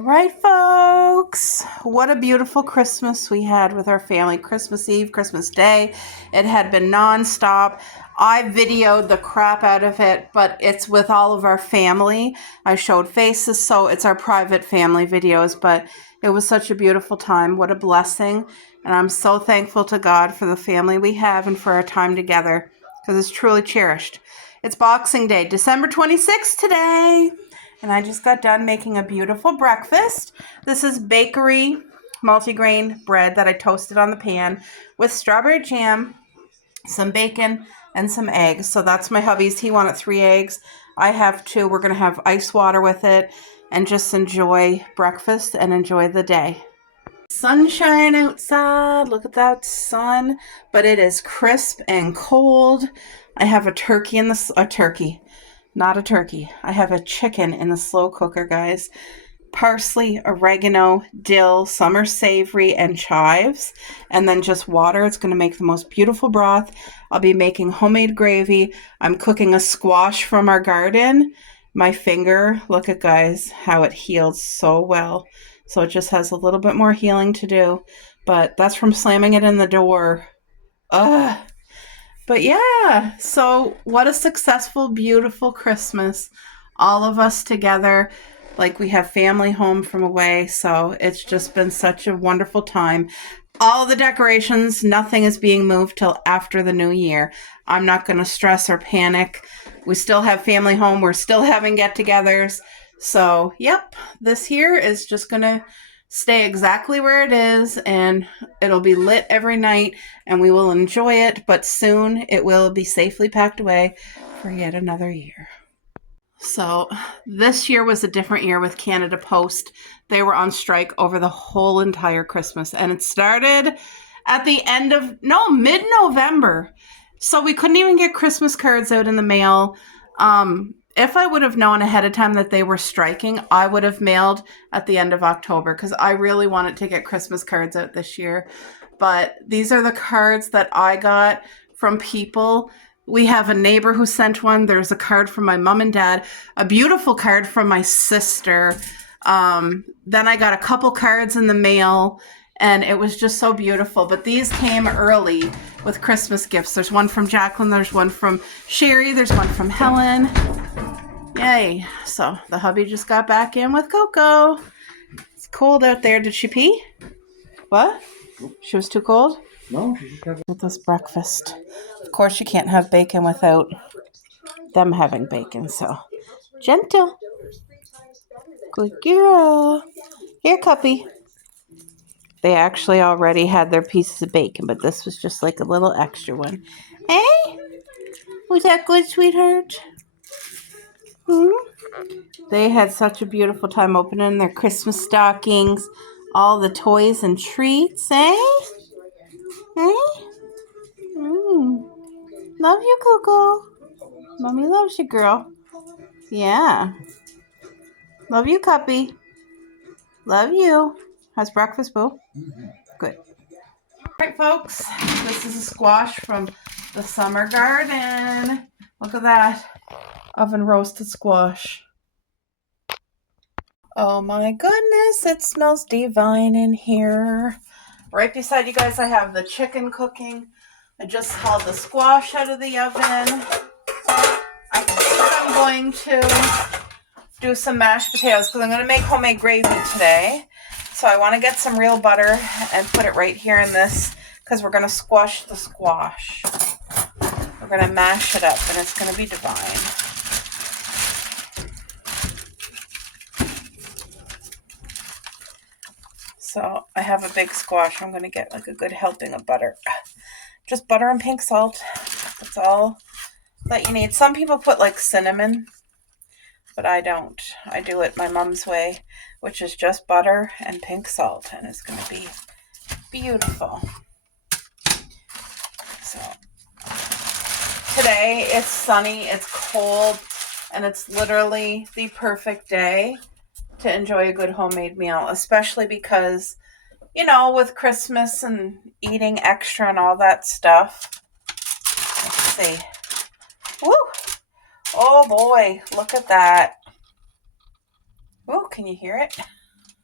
All right, folks. What a beautiful Christmas we had with our family. Christmas Eve, Christmas Day. It had been nonstop. I videoed the crap out of it, but it's with all of our family. I showed faces, so it's our private family videos, but it was such a beautiful time. What a blessing. And I'm so thankful to God for the family we have and for our time together because it's truly cherished. It's Boxing Day, December 26th today. And I just got done making a beautiful breakfast. This is bakery multigrain bread that I toasted on the pan with strawberry jam, some bacon, and some eggs. So that's my hubby's. He wanted 3 eggs. I have 2. We're going to have ice water with it and just enjoy breakfast and enjoy the day. Sunshine outside. Look at that sun. But it is crisp and cold. I have a turkey in the... Not a turkey. I have a chicken in the slow cooker, guys. Parsley, oregano, dill, summer savory, and chives. And then just water. It's going to make the most beautiful broth. I'll be making homemade gravy. I'm cooking a squash from our garden. My finger, look at guys, how it healed so well. So it just has a little bit more healing to do. But that's from slamming it in the door. Ugh. But yeah, so what a successful, beautiful Christmas. All of us together, like we have family home from away. So it's just been such a wonderful time. All the decorations, nothing is being moved till after the new year. I'm not going to stress or panic. We still have family home. We're still having get-togethers. So, yep, this here is just going to stay exactly where it is, and it'll be lit every night, and we will enjoy it, but soon it will be safely packed away for yet another year. So this year was a different year with Canada Post. They were on strike over the whole entire Christmas, and it started at the end of, mid-November. So we couldn't even get Christmas cards out in the mail. If I would have known ahead of time that they were striking, I would have mailed at the end of October because I really wanted to get Christmas cards out this year. But these are the cards that I got from people. We have a neighbor who sent one. There's a card from my mom and dad, a beautiful card from my sister. Then I got a couple cards in the mail, and it was just so beautiful. But these came early with Christmas gifts. There's one from Jacqueline. There's one from Sherry. There's one from Helen. Yay. So the hubby just got back in with Coco. It's cold out there. Did she pee? What? She was too cold? No, she just got With this breakfast. Of course, you can't have bacon without them having bacon, so gentle. Good girl. Here, Cuppy. They actually already had their pieces of bacon, but this was just like a little extra one. Hey? Was that good, sweetheart? They had such a beautiful time opening their Christmas stockings, all the toys and treats, eh? Eh? Love you, Coco. Mommy loves you, girl. Yeah. Love you, Cuppy. Love you. How's breakfast, Boo? Good. All right, folks. This is a squash from the summer garden. Look at that. Oven roasted squash. Oh my goodness, it smells divine in here. Right beside you guys, I have the chicken cooking. I just hauled the squash out of the oven. I think I'm going to do some mashed potatoes because I'm going to make homemade gravy today. So I want to get some real butter and put it right here in this because we're going to squash the squash. We're going to mash it up and it's going to be divine. So I have a big squash. I'm going to get like a good helping of butter. Just butter and pink salt. That's all that you need. Some people put like cinnamon, but I don't. I do it my mom's way, which is just butter and pink salt, and it's going to be beautiful. So today it's sunny, it's cold, and it's literally the perfect day to enjoy a good homemade meal, especially because, you know, with Christmas and eating extra and all that stuff. Let's see. Woo! Oh boy, look at that. Ooh, can you hear it?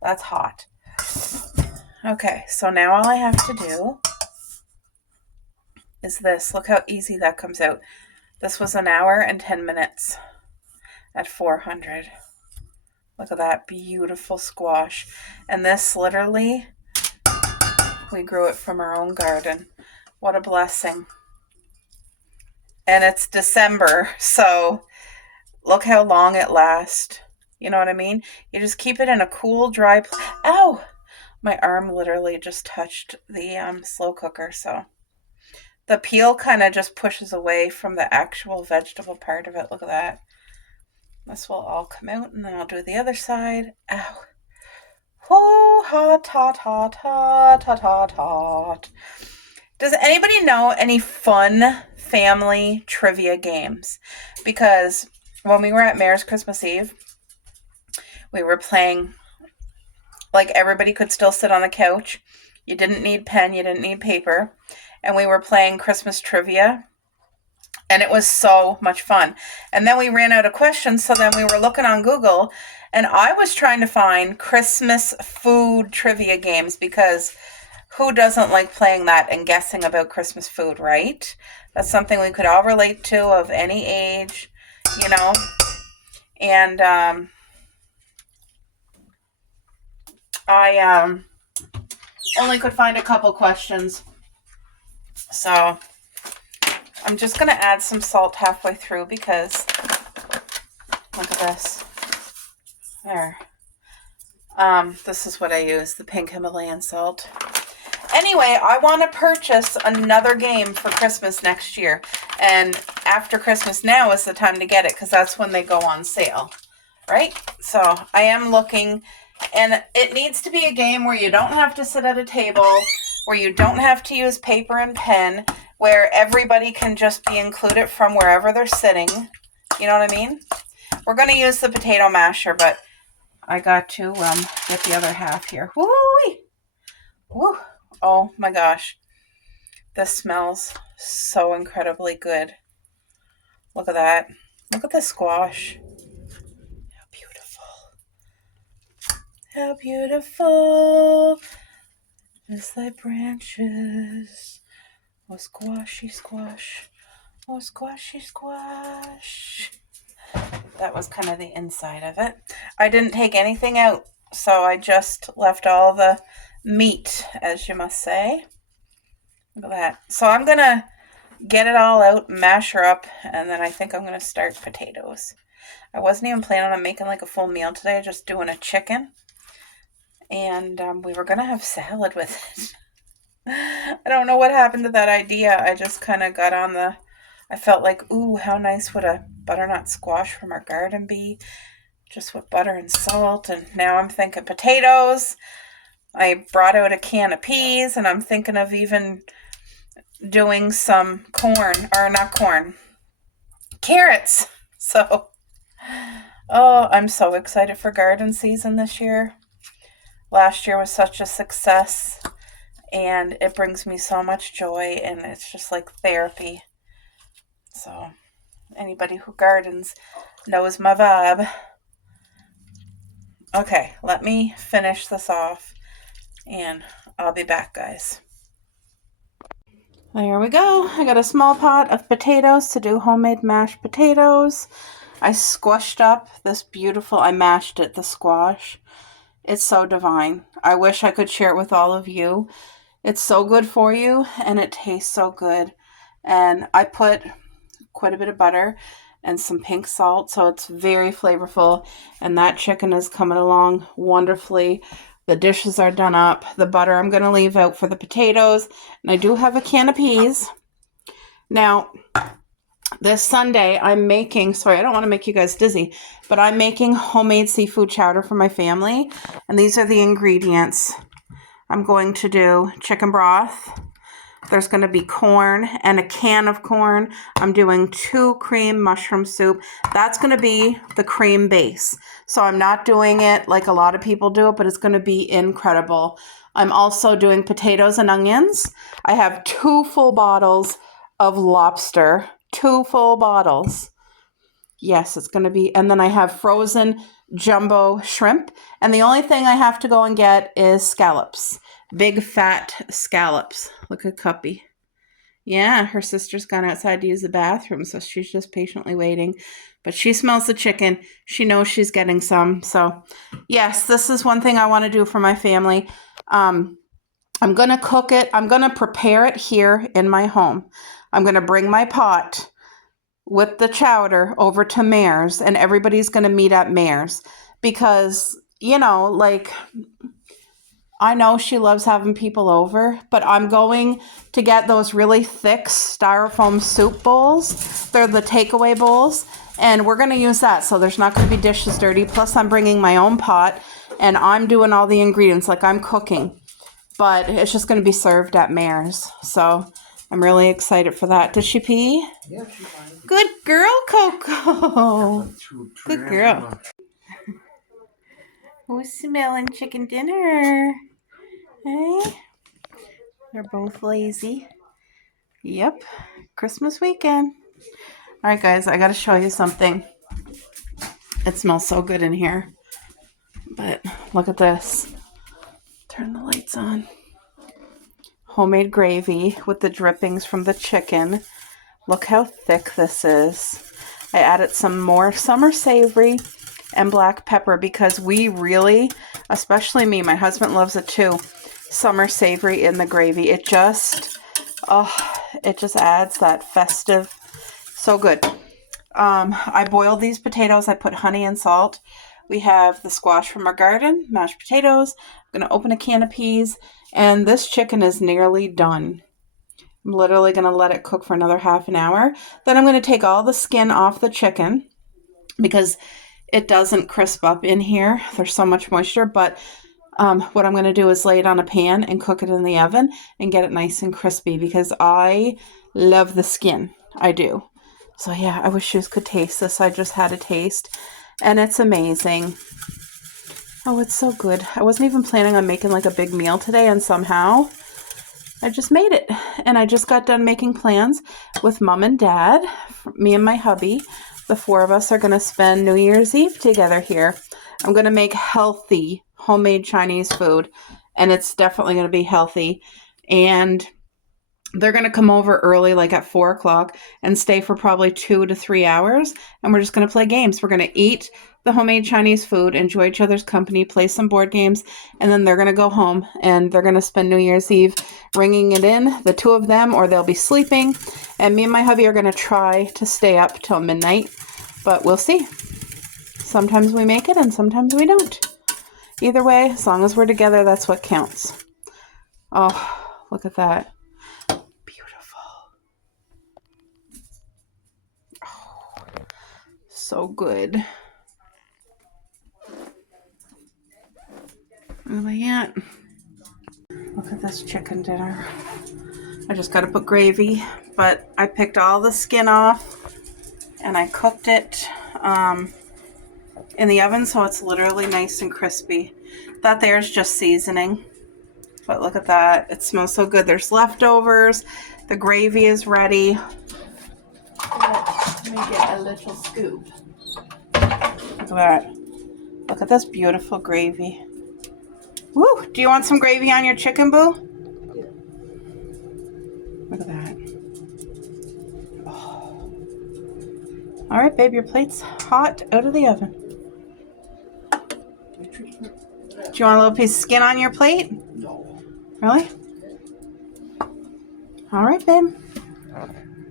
That's hot. Okay, so now all I have to do is this. Look how easy that comes out. This was 1 hour and 10 minutes at 400. Look at that beautiful squash. And this literally, we grew it from our own garden. What a blessing. And it's December, so look how long it lasts. You know what I mean? You just keep it in a cool, dry place. Ow! My arm literally just touched the slow cooker, so the peel kind of just pushes away from the actual vegetable part of it. Look at that. This will all come out, and then I'll do the other side. Ow. Oh, hot, hot, hot, hot, hot, hot, hot. Does anybody know any fun family trivia games? Because when we were at Mayor's Christmas Eve, we were playing, like, everybody could still sit on the couch. You didn't need pen, you didn't need paper. And we were playing Christmas trivia. And it was so much fun. And then we ran out of questions, so then we were looking on Google, and I was trying to find Christmas food trivia games, because who doesn't like playing that and guessing about Christmas food, right? That's something we could all relate to, of any age, you know. And I only could find a couple questions. So I'm just going to add some salt halfway through, because look at this. There. This is what I use, the pink Himalayan salt. Anyway, I want to purchase another game for Christmas next year. And after Christmas now is the time to get it, because that's when they go on sale, right? So I am looking, and it needs to be a game where you don't have to sit at a table, where you don't have to use paper and pen, where everybody can just be included from wherever they're sitting. You know what I mean? We're going to use the potato masher, but I got to get the other half here. Woo-wee! Woo! Oh my gosh. This smells so incredibly good. Look at that. Look at the squash. How beautiful. How beautiful is thy branches. Oh, squashy squash. Oh, squashy squash. That was kind of the inside of it. I didn't take anything out, so I just left all the meat, as you must say. Look at that. So I'm going to get it all out, mash her up, and then I think I'm going to start potatoes. I wasn't even planning on making like a full meal today, just doing a chicken. And we were going to have salad with it. I don't know what happened to that idea. I just kind of got on the... I felt like, ooh, how nice would a butternut squash from our garden be? Just with butter and salt. And now I'm thinking potatoes. I brought out a can of peas, and I'm thinking of even doing some corn, or not corn, carrots. So, oh, I'm so excited for garden season this year. Last year was such a success, and it brings me so much joy, and it's just like therapy. So, anybody who gardens knows my vibe. Okay, let me finish this off, and I'll be back, guys. There we go. I got a small pot of potatoes to do homemade mashed potatoes. I squashed up this beautiful, I mashed it, the squash. It's so divine. I wish I could share it with all of you. It's so good for you, and it tastes so good. And I put quite a bit of butter and some pink salt, so it's very flavorful. And that chicken is coming along wonderfully. The dishes are done up. The butter I'm going to leave out for the potatoes. And I do have a can of peas. Now, this Sunday, I'm making, sorry, I don't want to make you guys dizzy, but I'm making homemade seafood chowder for my family. And these are the ingredients. I'm going to do chicken broth. There's going to be corn and a can of corn. I'm doing 2 cream mushroom soup. That's going to be the cream base. So I'm not doing it like a lot of people do it, but it's going to be incredible. I'm also doing potatoes and onions. I have 2 full bottles of lobster. 2 full bottles. Yes, it's going to be. And then I have frozen jumbo shrimp. And the only thing I have to go and get is scallops. Big fat scallops. Look at Cuppy. Yeah, her sister's gone outside to use the bathroom, so she's just patiently waiting. But she smells the chicken. She knows she's getting some. So, yes, this is one thing I want to do for my family. I'm going to cook it. I'm going to prepare it here in my home. I'm going to bring my pot with the chowder over to Mare's, and everybody's going to meet at Mare's because, you know, like, I know she loves having people over, but I'm going to get those really thick styrofoam soup bowls. They're the takeaway bowls, and we're going to use that, so there's not going to be dishes dirty. Plus, I'm bringing my own pot, and I'm doing all the ingredients, like I'm cooking, but it's just going to be served at Mare's, so I'm really excited for that. Did she pee? Yeah, she's fine. Good girl, Coco. Good girl. Who's smelling chicken dinner? Hey? They're both lazy. Yep. Christmas weekend. All right, guys, I got to show you something. It smells so good in here. But look at this. Turn the lights on. Homemade gravy with the drippings from the chicken. Look how thick this is. I added some more summer savory and black pepper because we really, especially me, my husband loves it too, summer savory in the gravy. It just adds that festive, so good. I boiled these potatoes. I put honey and salt. We have the squash from our garden, mashed potatoes. I'm going to open a can of peas, and this chicken is nearly done. I'm literally going to let it cook for another half an hour. Then I'm going to take all the skin off the chicken because it doesn't crisp up in here. There's so much moisture, but what I'm going to do is lay it on a pan and cook it in the oven and get it nice and crispy because I love the skin. I do. So yeah, I wish you could taste this. I just had a taste and it's amazing. Oh, it's so good. I wasn't even planning on making like a big meal today, and somehow I just made it. And I just got done making plans with Mom and Dad. Me and my hubby, the four of us are going to spend New Year's Eve together here. I'm going to make healthy homemade Chinese food, and it's definitely going to be healthy. And they're going to come over early, like at 4 o'clock, and stay for probably 2 to 3 hours. And we're just going to play games. We're going to eat the homemade Chinese food, enjoy each other's company, play some board games, and then they're going to go home and they're going to spend New Year's Eve ringing it in, the two of them, or they'll be sleeping. And me and my hubby are going to try to stay up till midnight, but we'll see. Sometimes we make it and sometimes we don't. Either way, as long as we're together, that's what counts. Oh, look at that. Beautiful. Oh, so good. Really yet? Look at this chicken dinner. I just got to put gravy, but I picked all the skin off and I cooked it in the oven, so it's literally nice and crispy. That there is just seasoning, but look at that. It smells so good. There's leftovers. The gravy is ready. Let me get a little scoop. Look at that. Look at this beautiful gravy. Woo! Do you want some gravy on your chicken, boo? Yeah. Look at that. Oh. All right, babe, your plate's hot out of the oven. Do you want a little piece of skin on your plate? No. Really? All right, babe.